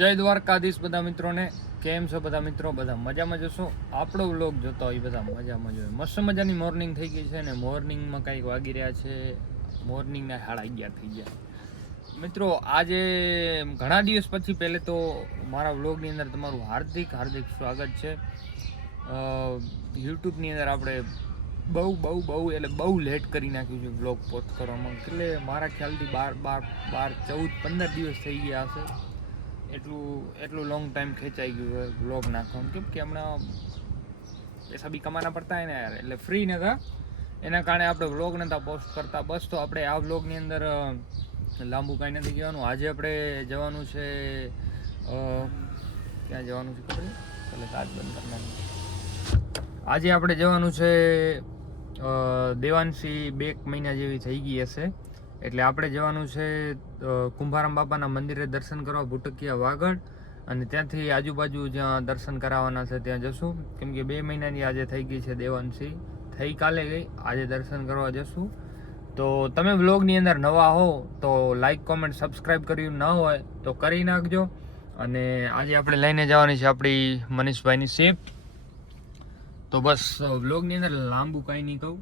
જય દ્વારકાધીશ બધા મિત્રોને. કેમ છો બધા મિત્રો? બધા મજામાં જશો? આપણો વ્લોગ જોતા હોય બધા મજામાં જોઈએ. મસ્ત મજાની મોર્નિંગ થઈ ગઈ છે ને મોર્નિંગમાં કંઈક વાગી રહ્યા છે મોર્નિંગના 11:30 થઈ ગયા. મિત્રો આજે ઘણા દિવસ પછી પહેલે તો મારા વ્લોગની અંદર તમારું હાર્દિક સ્વાગત છે. યુટ્યુબની અંદર આપણે બહુ લેટ કરી નાખ્યું છે વ્લોગ પોસ્ટ કરવામાં. એટલે મારા ખ્યાલથી 14 દિવસ થઈ ગયા હશે. એટલું લોંગ ટાઈમ ખેંચાઈ ગયું હોય વ્લોગ નાખવાનું. કેમ કે હમણાં પૈસા બી કમાના પડતા હોય ને યાર, એટલે ફ્રી નહોતા, એના કારણે આપણે વ્લોગ નહોતા પોસ્ટ કરતા. બસ તો આપણે આ વ્લોગની અંદર લાંબુ કાંઈ નથી કહેવાનું. આજે આપણે જવાનું છે, ક્યાં જવાનું છે ખબર? એટલે સાત બંધ કરનાર. આજે આપણે જવાનું છે દેવાંશી 2 મહિના જેવી થઈ ગઈ હશે, એટલે આપણે જવાનું છે કુંભારામ બાપાના મંદિરે દર્શન કરવા, ભૂટકિયા વાગડ, અને ત્યાંથી આજુબાજુ જ્યાં દર્શન કરાવવાના છે ત્યાં જશું. કેમ કે 2 મહિનાની આજે થઈ ગઈ છે દેવાંશી, થઈ કાલે ગઈ, આજે દર્શન કરવા જશું. તો તમે વ્લોગની અંદર નવા હો તો લાઈક કોમેન્ટ સબસ્ક્રાઈબ કર્યું ન હોય તો કરી નાખજો. અને આજે આપણે લઈને જવાની છે આપણી મનીષભાઈની શિફ્ટ. તો બસ વ્લોગની અંદર લાંબુ કાંઈ નહીં કહું.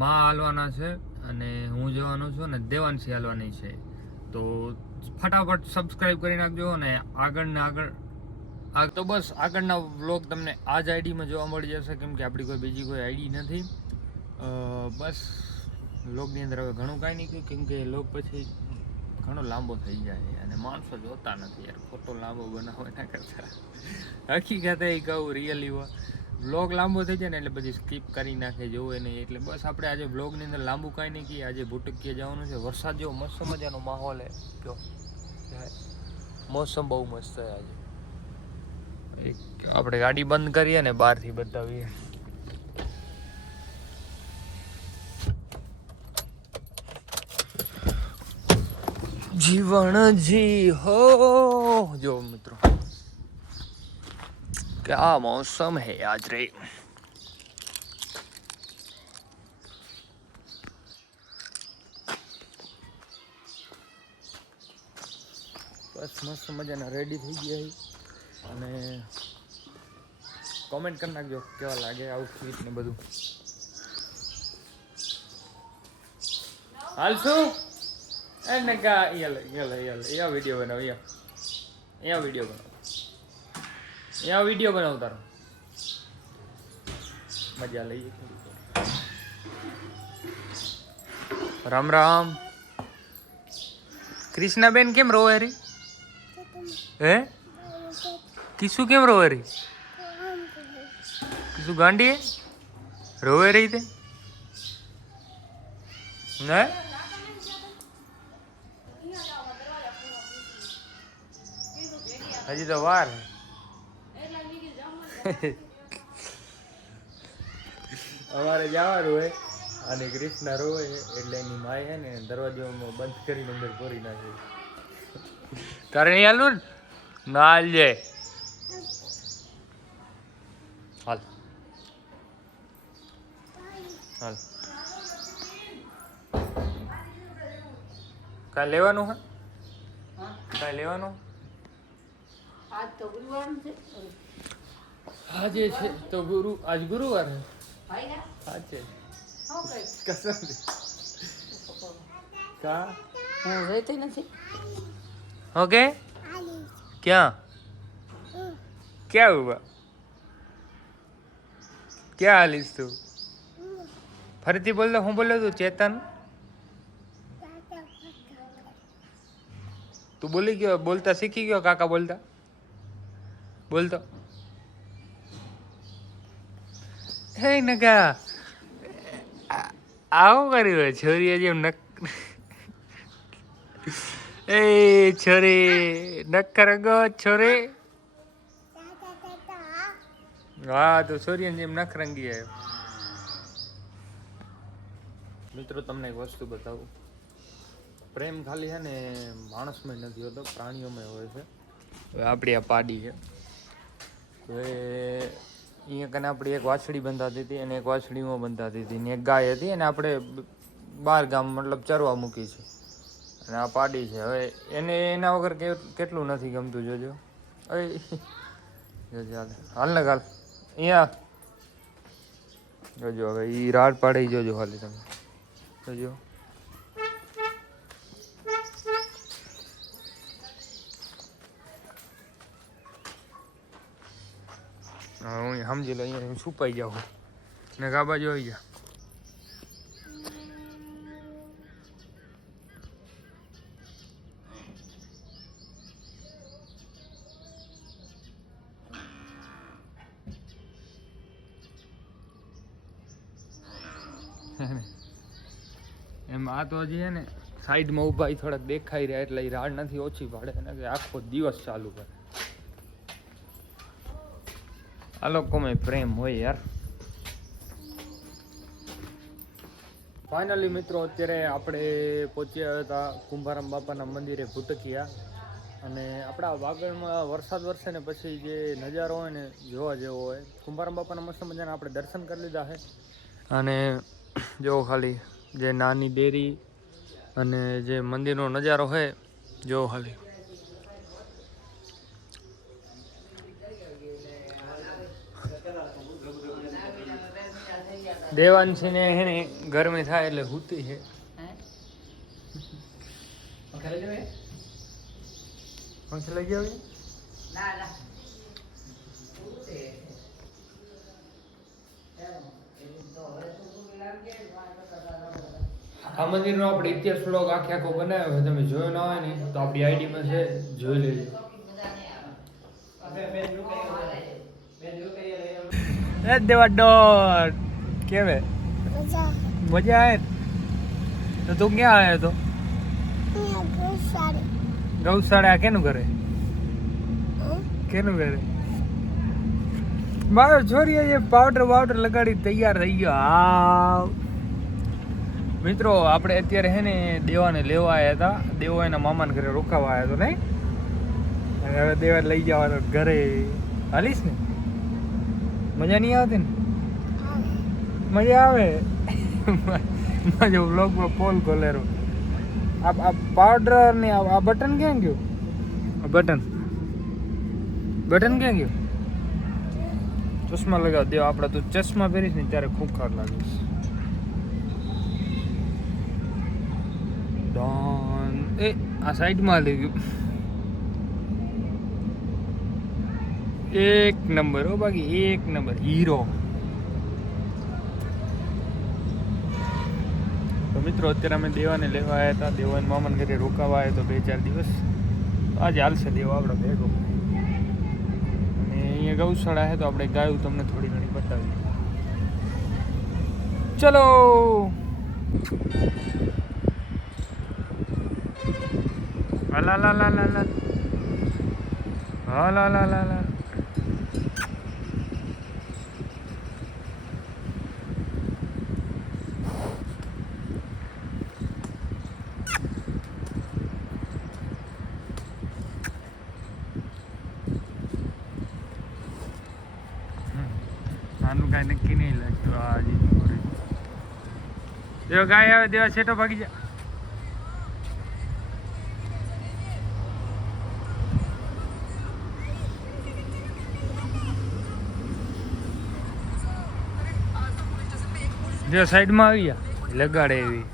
માં હાલવાના છે અને હું જવાનો છું અને દેવાંશી હાલવાની છે. તો ફટાફટ સબસ્ક્રાઈબ કરી નાખજો. અને તો બસ આગળના વ્લોગ તમને આ જ આઈડીમાં જોવા મળી જશે, કેમ કે આપણી બીજી કોઈ આઈડી નથી. બસ વ્લોગની અંદર હવે ઘણું કાંઈ નહીં કહ્યું, કેમ કે વ્લોગ પછી ઘણો લાંબો થઈ જાય અને માણસો જોતા નથી યાર. ફોટો લાંબો બનાવો એના કરતાં હકીકત એ કહું, રિયલી વ્લોગ લાંબો થઈ જાય ને એટલે બધી સ્કીપ કરી નાખે, જોવે નહીં. એટલે બસ આપણે આજે વ્લોગની અંદર લાંબુ કાંઈ નહીં કહીએ. આજે ભૂટકિયા જવાનું છે. વરસાદ જેવો મસ્ત મજાનો માહોલ હે, જો મોસમ બહુ મસ્ત છે આજે. આપણે ગાડી બંધ કરીએ ને બહારથી બતાવીએ. જીવન જી હો, જો મિત્રો क्या मौसम है आज रे. બસ મસ્ત મજાના રેડી થઈ ગયા અને કોમેન્ટ કરી નાખજો કેવા લાગે આઉટફિટ ને બધું. હાલશું એને કા યા વિડીયો બનાવ, યા વિડીયો બનાવ, यहाँ वीडियो बनाओ तारो, मजा लईए. राम राम. कृष्णा बेन केम रोवे री? हे किसु केम रोवे री? किसु गांडी है रोवे रही थे ने? हजी तो वार है. અમારે જવાનું હોય અને કૃષ્ણ રોવે એટલે એની માય હે ને દરવાજો બંધ કરીને અંદર પૂરી નાખે. તારે નહીં હાલું ના હાલજે. હાલ હાલ. કાંઈ લેવાનું હે? કાંઈ લેવાનું? આજે છે તો આજ ગુરુવાર હે. આજે कसम का હું રહેતી નથી. ઓકે ક્યાં ક્યાં હુआ ક્યાં હાલીશ તું? ફરીથી બોલ દો. હું બોલ્યો તું? ચેતન તું બોલી ગયો, બોલતા શીખી ગયો? કાકા બોલતા બોલતો. હે નગા આવું કર્યું હોય છોરી જેમ નક. એ છોરી નક્કર ગો છોરી. હા તો છોરી જેમ નખરંગી આવ્યો. મિત્રો તમને એક વસ્તુ બતાવું. પ્રેમ ખાલી છે ને માણસમાં નથી હોતો, પ્રાણીઓમાં હોય છે. હવે આપણી આ પાડી છે તો અહીંયા કને આપણી એક વાછડી બંધાતી હતી અને એક વાછડીમાં બંધાતી હતી ને એક ગાય હતી, અને આપણે 12 ગામ મતલબ ચરવા મૂકી છે. અને આ પાડી છે. હવે એને એના વગર કેટલું નથી ગમતું જોજો. જોજો હાલ ને હાલ અહીંયા જોજો. હવે એ રાડ પાડે જોજો ખાલી તમે જોજો. હું સમજી લો અહીંયા હું છુપાઈ જાઉં ને આ બાજુ આવી જા. એમ આ તો હજી હે ને સાઈડમાં ઊભા થોડાક દેખાઈ રહ્યા એટલે એ રાડ નથી ઓછી પાડે ને આખો દિવસ ચાલુ કરે. આ લોકોમાં પ્રેમ હોય યાર. ફાઇનલી મિત્રો અત્યારે આપણે પહોંચ્યા હતા કુંભારામ બાપાના મંદિરે ભૂતકિયા. અને આપણા વાગડમાં વરસાદ વરસે ને પછી જે નજારો હોય ને જોવા જેવો હોય. કુંભારામ બાપાના મસ્ત મજાના આપણે દર્શન કરી લીધા છે. અને જો ખાલી જે નાની ડેરી અને જે મંદિરનો નજારો હોય જો ખાલી. દેવાંશી ને હે ને ગરમી થાય એટલે હુતી છે. પંખ લઈ ગયા આ મંદિરનો આપણે ઇતિહાસ વ્લોગ આખો બનાવ્યો છે. તમે જોયો ના હોય ને તો આપણી આઈડીમાં છે, જોઈ લેજો. દેવા ડોટ કેવે મજા આવે તો તું ક્યાં આવ્યો તો? ગૌશાળા. કેનું કરે? કેનું કરે? મારો છોરી જે પાવડર લગાડી તૈયાર થઈ ગયો. હા મિત્રો આપણે અત્યારે હે ને દેવાને લેવા આવ્યા હતા. દેવો એના મામાને ઘરે રોકાવા આવ્યો હતો નહીં. અને હવે દેવા લઈ જવાનો ઘરે. હાલીશ ને? મજા નહીં આવતી ને? મજા આવે. મજા વ્લોગમાં પોલ ખોલેરો. આ પાવડર ને આ બટન ક્યાં ગયું? બટન ક્યાં ગયું? ચશ્મા લગાવ દેવા આપણે. તું ચશ્મા પહેરીશ ને ત્યારે ખૂંખાર લાગીશ. એ આ સાઈડમાં લઈ ગયું. એક નંબર હો બાકી એક નંબર હીરો. તો મિત્રો અત્યારે અમે દેવાને લેવા આવ્યા હતા. દેવાને મામાને ઘરે રોકાવા આવ્યા તો 2-4 દિવસ. આજે હાલશે દેવા આપણો ભેગો. અને અહીંયા ગૌશાળા છે તો આપણે ગાયું તમને થોડી ઘણી બતાવીએ. ચલો લા લા લા લા લા હા લા લા લા લા. આનું કાંઈ નક્કી નહીં લાગતું. આજે દેવા ગાય આવે દેવા છેટો ભાગી જા. જો સાઈડમાં આવી ગયા લગાડે એવી.